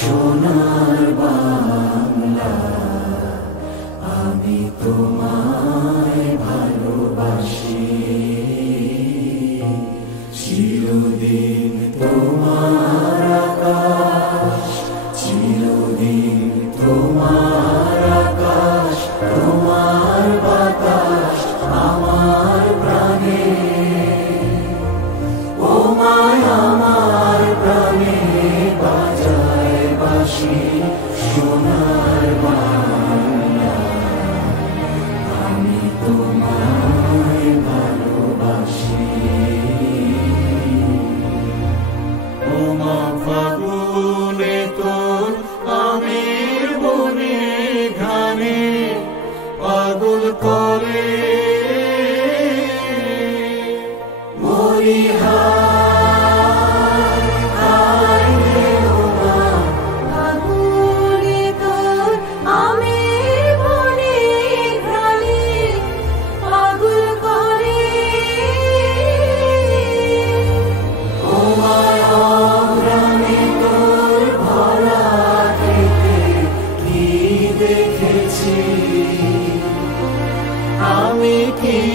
সোনার বাংলা, আমি তোমায় ভালোবাসি। চিরদিন তোমার আকাশ, চিরদিন তোমার আকাশ, তোমার বাতাস আমার প্রাণে। ও মায় আমার প্রাণে বাজায় বাঁশি সোনার বাংলা, আমি তোমায় ভালোবাসি। ও মা ফাগুনে তোর আমের বনে ঘানে পাগল করে মরি আমি কি